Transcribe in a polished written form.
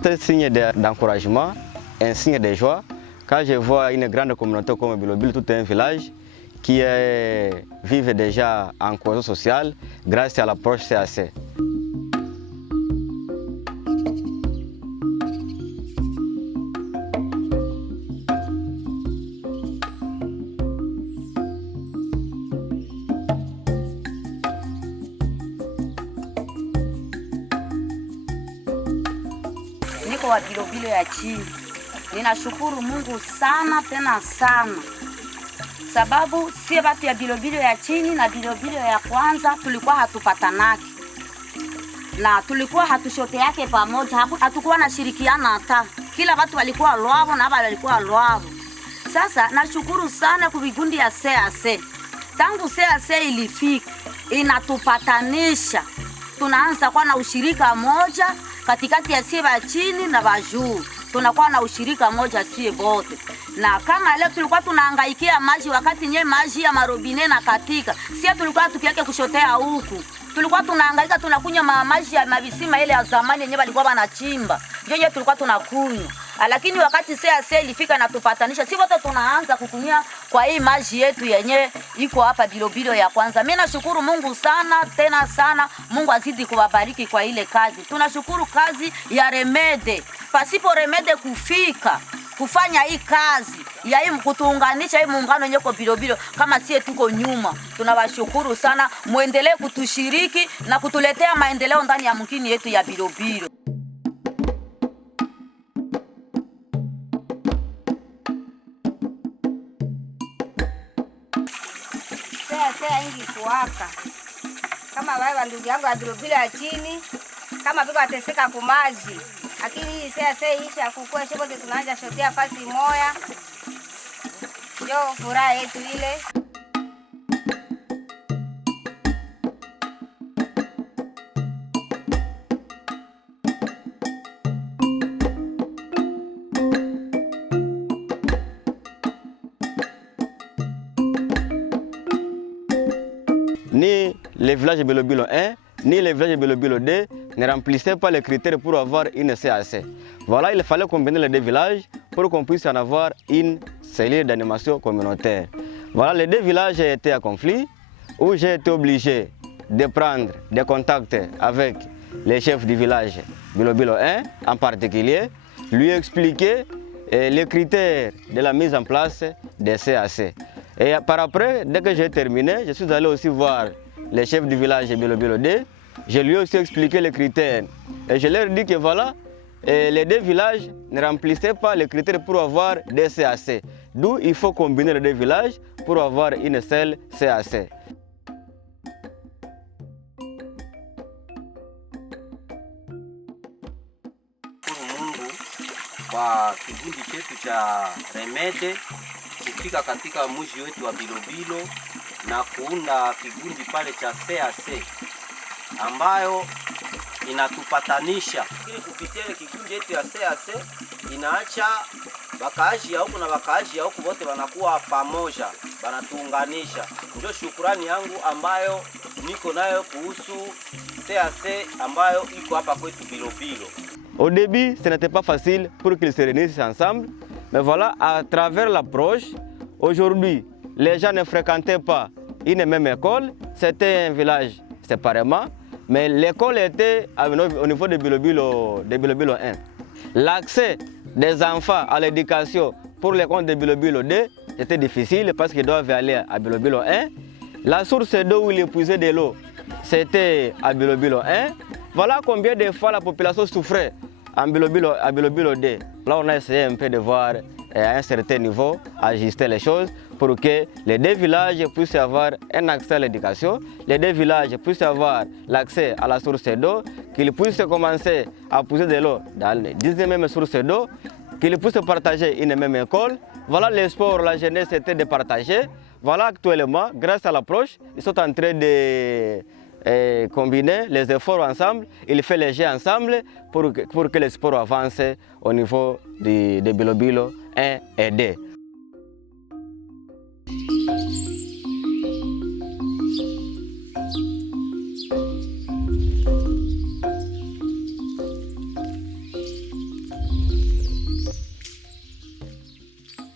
C'est un signe d'encouragement, un signe de joie. Quand je vois une grande communauté comme Bilobilo, tout un village qui vive déjà en cohésion sociale grâce à l'approche CAC. Niko wa Bilobilo ya chini. Ninashukuru Mungu sana tena sana. Sababu si watu ya Bilobilo ya chini na Bilobilo ya kwanza tulikuwa hatupatanaki. Na tulikuwa hatushote yake pamoja, hatukuwa na shirikiana hata. Kila watu walikuwa lwavo na wale walikuwa lwavo. Sasa nashukuru sana kwa vikundi ya CAC. Tangu CAC ilifika inatupatanisha. Tunaanza kuwa na ushirika moja katikati ya sie wa chini na wa juu. Tunakuwa na ushirika moja sie bote. Na kama leo tulikuwa tunahangaikia maji wakati nye maji ya marobine na katika. Sie tulikuwa tukiake kushotea huku. Tulikuwa tunahangaika tunakunywa maji ya mavisima ile ya zamani yenyewe walikuwa wanachimba. Ndio tulikuwa tunakunywa. Lakini wakati CAC ilifika na tupatanisha, si wote tunaanza kukunywa kwa hii maji yetu yenyewe iko hapa Bilobilo ya kwanza. Mimi nashukuru Mungu sana tena sana. Mungu azidi kuwabariki kwa ile kazi. Tunashukuru kazi ya Remede. Pasipo Remede kufika kufanya hii kazi ya hii kutuunganisha hii muungano yenyewe kwa Bilobilo kama sie tuko nyuma. Tunawashukuru sana, muendelee kutushiriki na kutuletea maendeleo ndani ya mkini yetu ya Bilobilo. Sea ingi kuwaka kama wale ndugu yangu wa Bilobilo ya chini kama vile wateseka kumaji, lakini hii sea isha kukua shote tunaanza shotea fasi moya, ndio furaha yetu ile. Ni le village de Bilobilo 1, ni le village de Bilobilo 2 ne remplissaient pas les critères pour avoir une CAC. Voilà, il fallait combiner les deux villages pour qu'on puisse en avoir une cellule d'animation communautaire. Voilà, les deux villages étaient en conflit, où j'ai été obligé de prendre des contacts avec les chefs du village Bilobilo 1 en particulier, lui expliquer les critères de la mise en place des CAC. Et par après, dès que j'ai terminé, je suis allé aussi voir les chefs du village de Bilobilo 2. Je lui ai aussi expliqué les critères. Et je leur ai dit que voilà, les deux villages ne remplissaient pas les critères pour avoir des CAC. D'où il faut combiner les deux villages pour avoir une seule CAC. Kwa kikundi chetu cha Remede kufika katika mji wetu wa Bilobilo na kuunda kikundi pale cha CAC ambayo inatupatanisha. Ili kupitia kikundi chetu ya CAC inaacha wakaaji ya huku na wakaaji ya huku wote wanakuwa pamoja, wanatuunganisha. Ndio shukrani yangu ambayo niko nayo kuhusu CAC ambayo iko hapa kwetu Bilobilo. Au début, ce n'était pas facile pour qu'ils se réunissent ensemble, mais voilà, à travers l'approche, aujourd'hui, les gens ne fréquentaient pas une même école, c'était un village séparément, mais l'école était au niveau de Bilobilo 1. L'accès des enfants à l'éducation pour l'école de Bilobilo 2 était difficile parce qu'ils doivent aller à Bilobilo 1. La source d'eau où ils puisaient de l'eau, c'était à Bilobilo 1. Voilà combien de fois la population souffrait à Bilobilo 2. Là, on a essayé un peu de voir à un certain niveau, ajuster les choses pour que les deux villages puissent avoir un accès à l'éducation, les deux villages puissent avoir l'accès à la source d'eau, qu'ils puissent commencer à pousser de l'eau dans les 10e sources d'eau, qu'ils puissent partager une même école Voilà, le sport, la jeunesse était de partager. Voilà, actuellement, grâce à l'approche, ils sont en train de combiner les efforts ensemble. Ils font les jeux ensemble pour que le sport avance au niveau de Bilo-Bilo 1 et 2.